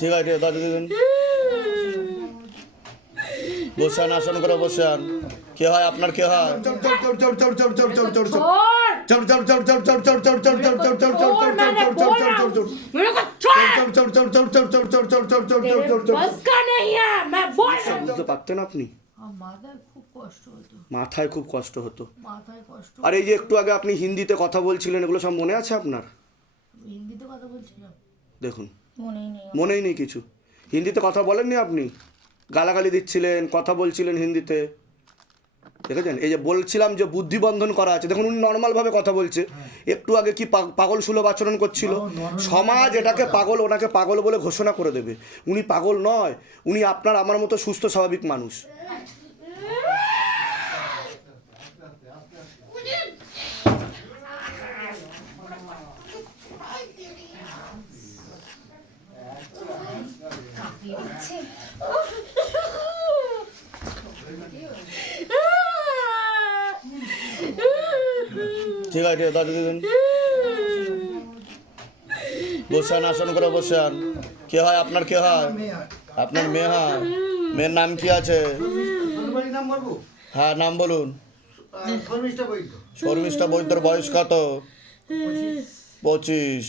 ঠিক আছে দাদু দিদিন বসান, আসন করে বসান। কে হয় আপনার, কে হয়? বুঝতে পারতেন আপনি? মাথায় খুব কষ্ট হতো। আর এই যে একটু আগে আপনি হিন্দিতে কথা বলছিলেন, এগুলো সব মনে আছে আপনার? হিন্দিতে কথা বলছিলাম, দেখুন মনেই মনেই নেই কিছু। হিন্দিতে কথা বলেননি আপনি, গালাগালি দিচ্ছিলেন, কথা বলছিলেন হিন্দিতে, দেখেছেন? এই যে বলছিলাম যে বুদ্ধিবন্ধন করা আছে, দেখুন উনি নর্মালভাবে কথা বলছে। একটু আগে কি পাগল সুলভ আচরণ করছিল। সমাজ এটাকে পাগল, ওনাকে পাগল বলে ঘোষণা করে দেবে। উনি পাগল নয়, উনি আপনার আমার মতো সুস্থ স্বাভাবিক মানুষ। ঠিক আছে দাদু দিদিন বসান, আসন করে বসান। কে হয় আপনার, কে হয়? আপনার মেয়ে হয়। মেয়ের নাম কি আছে? হ্যাঁ নাম বলুন। শর্মিষ্ঠা বৈদ্যর বয়স কত? 25।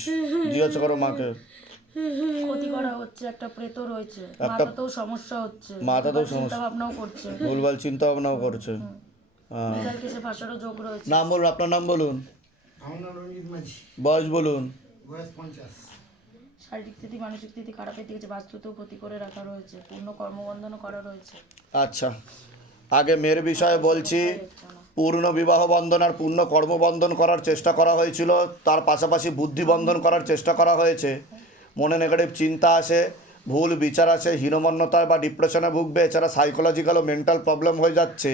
জিজ্ঞাসা করো মাকে। ক্ষতি করা হচ্ছে, একটা প্রেত রয়েছে, একটা মাথাতেও সমস্যা হচ্ছে, মাথাতেও চিন্তা সমস্যা, ভাবনাও করছে, ভুলভাল চিন্তা ভাবনাও করছে। হ্যাঁ মেন্টাল কেসে ফাঁসারও যোগ রয়েছে। নাম বলুন, আপনার নাম বলুন, আমার নাম রঞ্জিত মাঝি, বয়স বলুন। বয়স 50। শারীরিক স্থিতি মানসিক স্থিতি খারাপের দিকে যে বাস্তুতেও ক্ষতি করে রাখা রয়েছে, পূর্ণ কর্মবন্ধনও করা রয়েছে। আচ্ছা, আগে মেয়ের বিষয়ে বলছি। পূর্ণ বিবাহ বন্ধন আর পূর্ণ কর্মবন্ধন করার চেষ্টা করা হয়েছিল, তার পাশাপাশি বুদ্ধিবন্ধন করার চেষ্টা করা হয়েছে। মনে নেগেটিভ চিন্তা আসে, ভুল বিচার আসে, হীনমন্যতায় বা ডিপ্রেশনে ভুগবে, এছাড়া সাইকোলজিক্যাল ও মেন্টাল প্রবলেম হয়ে যাচ্ছে।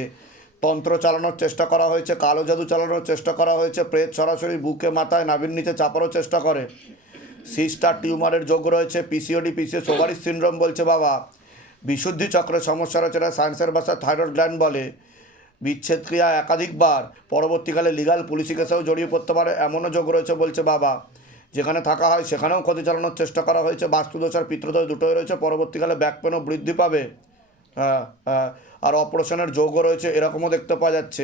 তন্ত্র চালানোর চেষ্টা করা হয়েছে, কালো জাদু চালানোর চেষ্টা করা হয়েছে, প্রেত সরাসরি বুকে মাথায় নাভির নিচে চাপারও চেষ্টা করে। সিস্টার টিউমারের যোগ রয়েছে, পিসিওডি, পিসিএস, ওভারি সিনড্রোম বলছে বাবা। বিশুদ্ধি চক্রের সমস্যা রয়েছে, সায়েন্সের ভাষায় থাইরয়েড গ্ল্যান্ড বলে। বিচ্ছেদ ক্রিয়া একাধিকবার, পরবর্তীকালে লিগাল পুলিশি কেসেও জড়িয়ে পড়তে পারে এমনও যোগ রয়েছে বলছে বাবা। যেখানে থাকা হয় সেখানেও ক্ষতি চালানোর চেষ্টা করা হয়েছে, বাস্তুদোষ আর পিতৃদোষ দুটোই রয়েছে, পরবর্তীকালে ব্যাক পেনও বৃদ্ধি পাবে। হ্যাঁ হ্যাঁ, আর অপারেশনের যোগও রয়েছে এরকমও দেখতে পাওয়া যাচ্ছে।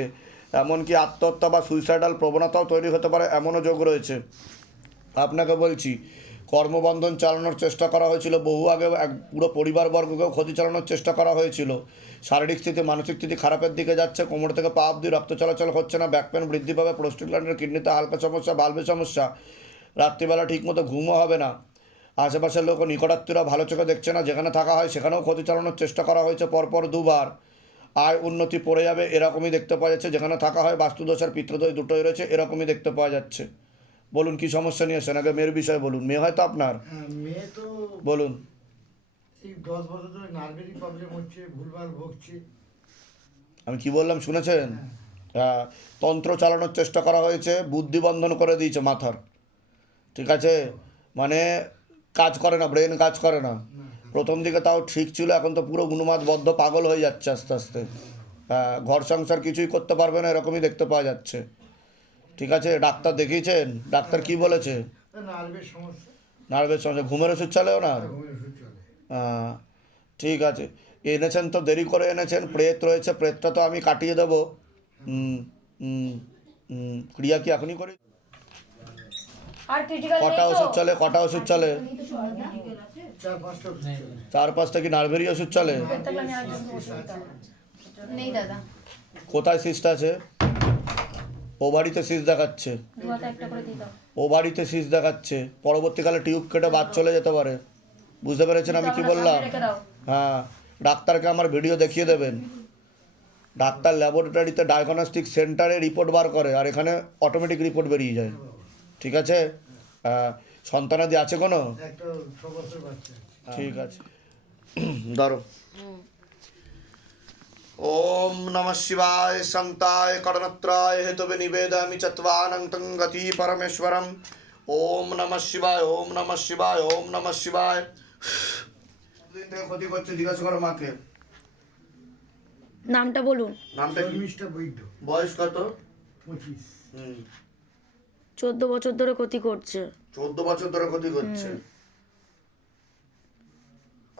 এমনকি আত্মহত্যা বা সুইসাইডাল প্রবণতাও তৈরি হতে পারে এমনও যোগ রয়েছে। আপনাকে বলছি, কর্মবন্ধন চালানোর চেষ্টা করা হয়েছিল বহু আগে, এক পুরো পরিবারবর্গকেও ক্ষতি চালানোর চেষ্টা করা হয়েছিল। শারীরিক স্থিতি মানসিক স্থিতি খারাপের দিকে যাচ্ছে, কোমর থেকে পা অবধি রক্ত চলাচল হচ্ছে না, ব্যাক পেন বৃদ্ধি পাবে, প্রোস্টেট গ্ল্যান্ডের কিডনিতে হালকা সমস্যা, বাল্বের সমস্যা, রাত্রিবেলা ঠিকমতো ঘুমও হবে না, আশেপাশের লোক ও নিকটাত্মীয়রা ভালো চোখে দেখছে না, যেখানে থাকা হয় সেখানেও ক্ষতি চালানোর চেষ্টা করা হয়েছে পরপর দুবার। আয় উন্নতি পড়ে যাবে এরকমই দেখতে পাওয়া যাচ্ছে, যেখানে থাকা হয় বাস্তুদোষ আর পিতৃদোষ দুটোই রয়েছে এরকমই দেখতে পাওয়া যাচ্ছে। বলুন কি সমস্যা নিয়ে এসেছেন, আগে মেয়ের বিষয়ে বলুন। মেয়ে হয়তো আপনার, মেয়ে তো বলুন। এই 10 বছর ধরে নার্ভেরই প্রবলেম হচ্ছে, ভুলভাল ভুগছে। আমি কি বললাম শুনেছেন? হ্যাঁ, তন্ত্র চালানোর চেষ্টা করা হয়েছে, বুদ্ধিবন্ধন করে দিয়েছে মাথার, ঠিক আছে? মানে কাজ করে না, ব্রেন কাজ করে না। প্রথম দিকে তাও ঠিক ছিল, এখন তো পুরো উন্মাদবদ্ধ পাগল হয়ে যাচ্ছে আস্তে আস্তে। হ্যাঁ, ঘর সংসার কিছুই করতে পারবে না এরকমই দেখতে পাওয়া যাচ্ছে, ঠিক আছে? ডাক্তার দেখিয়েছেন? ডাক্তার কি বলেছে? নার্ভের সমস্যা, নার্ভের সমস্যা, ঘুমের ওষুধ চলেও না? ঘুমের ওষুধ চলে। হ্যাঁ, ঠিক আছে। এনেছেন তো দেরি করে এনেছেন, প্রেত রয়েছে, প্রেতটা তো আমি কাটিয়ে দেবো। হুম হুম ক্রিয়া কি এখনই করি? আর ক্রিটিক্যাল কটা ওষুধ চলে, কটা ওষুধ চলে? 4-5টা ওষুধ চলে। 4-5টা কি নার্ভেরই ওষুধ চলে? নেই দাদা, কোথায় সিস্ট আছে? ওভারিতে সিস্ট দেখাচ্ছে, দুয়াতে একটা করে দিয়ে দাও। ওভারিতে সিস্ট দেখাচ্ছে, পরবর্তীকালে টিউব কেটে বাদ চলে যেতে পারে। বুঝতে পেরেছেন আমি কি বললাম? রেখে দাও। হ্যাঁ, ডাক্তারকে আমার ভিডিও দেখিয়ে দেবেন। ডাক্তার ল্যাবরেটরিতে ডায়াগনস্টিক সেন্টারে রিপোর্ট বার করে, আর এখানে অটোমেটিক রিপোর্ট বেরিয়ে যায়, ঠিক আছে? সন্তানাদি আছে কোনো? একটা 6 বছর বাচ্চা। ঠিক আছে, ধরো। ওম নমঃ শিবায় শান্তায় করণত্রায় হেতবে নিবেদয়ামি চত্বানন্तं গতি পরমেশ্বরম। ওম নমঃ শিবায়, ওম নমঃ শিবায়, ওম নমঃ শিবায়। দিন থেকে ক্ষতি করছে, জিজ্ঞাসা করো মাকে। নামটা বলুন। নামটা কি? শর্মিষ্ঠা বৈদ্য, বয়স কত? 25। 14 বছর ধরে ক্ষতি করছে। 14 বছর ধরে ক্ষতি করছে।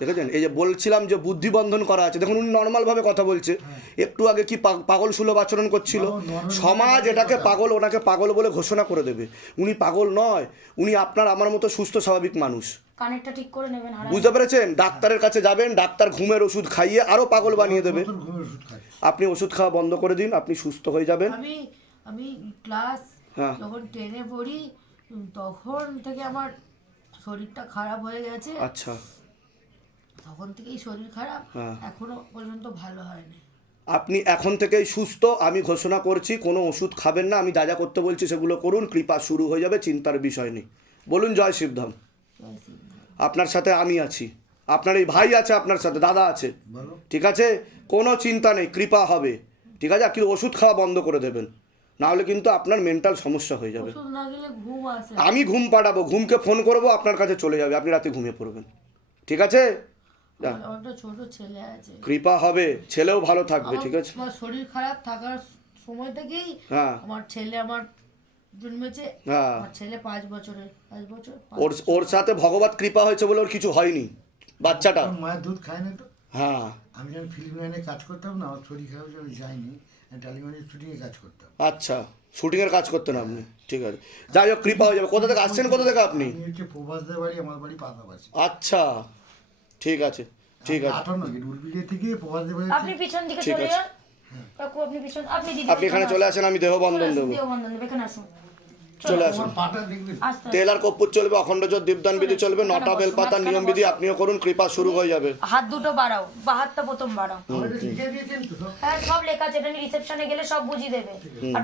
দেখেছেন, এই যে বলছিলাম যে বুদ্ধি বন্ধন করা আছে, দেখুন উনি নর্মালভাবে কথা বলছে, একটু আগে কি পাগল সুলভ আচরণ করছিল। সমাজ এটাকে পাগল, ওনাকে পাগল বলে ঘোষণা করে দেবে। উনি পাগল নয়, উনি আপনার আমার মতো সুস্থ স্বাভাবিক মানুষ, কানেরটা ঠিক করে নেবেন। বুঝতে পেরেছেন? ডাক্তারের কাছে যাবেন, ডাক্তার ঘুমের ওষুধ খাইয়ে আরও পাগল বানিয়ে দেবে। নতুন ঘুমের ওষুধ খাই। আপনি ওষুধ খাওয়া বন্ধ করে দিন, আপনি সুস্থ হয়ে যাবেন। আমি ক্লাস হ্যাঁ। যখন 10-এ পড়ি তখন থেকে আমার শরীরটা খারাপ হয়ে গেছে। আচ্ছা, তখন থেকেই শরীর খারাপ, হ্যাঁ। এখনো পর্যন্ত ভালো হয়নি। আপনি এখন থেকেই সুস্থ, আমি ঘোষণা করছি। কোনো ওষুধ খাবেন না, আমি যা যা করতে বলছি সেগুলো করুন, কৃপা শুরু হয়ে যাবে, চিন্তার বিষয় নেই। বলুন জয় শিবধাম। জয় শ্রী রাম। আপনার সাথে আমি আছি, আপনার এই ভাই আছে, আপনার সাথে দাদা আছে, বলো। ঠিক আছে? কোনো চিন্তা নেই, কৃপা হবে, ঠিক আছে? কিন্তু ওষুধ খাওয়া বন্ধ করে দেবেন, নাহলে কিন্তু আপনার মেন্টাল সমস্যা হয়ে যাবে। ওষুধ না গেলে ঘুম আসে। আমি ঘুম পাঠাবো, ঘুমকে ফোন করবো, আপনার কাছে চলে যাবে, আপনি রাতে ঘুমিয়ে পড়বেন, ঠিক আছে? আমার একটা ছোট ছেলে আছে। কৃপা হবে, ছেলেও ভালো থাকবে, ঠিক আছে? আমার শরীর খারাপ থাকার সময় থেকেই হ্যাঁ, আমার ছেলে আমার জন্মেছে। হ্যাঁ। আমার ছেলে 5 বছরের, 5 বছর। ওর সাথে ভগবত কৃপা হয়েছে বলে ওর কিছু হয়নি, বাচ্চাটা। ওর মায়ের দুধ খায় না তো। হ্যাঁ, আমি যখন ফিল্ম লাইনে কাজ করতাম না, আমার শরীর খারাপ হয়েছে, আমি যাইনি, টালিগঞ্জের শুটিংয়ে কাজ করতাম। আচ্ছা, শুটিংয়ের কাজ করতেন আপনি, ঠিক আছে। যাই হোক, কৃপা হয়ে যাবে। কোথা থেকে আসছেন, কোথা থেকে আপনি? আমি হচ্ছে প্রভাসদের বাড়ি, আমার বাড়ি পাশাপাশি। আচ্ছা, ঠিক আছে, ঠিক আছে। 58 গেট উলবিড়ে থেকে প্রভাসদের বাড়ি। আপনি পিছন দিকে ঠিক চলে আছে। যান কাকু, আপনি পিছন, আপনি দিদি আপনি এখানে চলে আসেন, আমি দেহবন্ধন দেবো। দেহবন্ধন দেবে, এখানে আসুন। চলে আসুন। আমার পাটা দেখবে। আস্তে তেল আর কর্পূর চলবে, অখণ্ড জোর দীপদান বিধি চলবে, 9টা বেলপাতা নিয়ম বিধি আপনিও করুন, কৃপা শুরু হয়ে যাবে। হাত দুটো বাড়াও, বা হাতটা প্রথম বাড়াও। আমার এটা লিখে দিয়েছেন তো সব। হ্যাঁ, সব লেখা আছে, এটা রিসেপশনে গেলে সব বুঝিয়ে দেবে। আর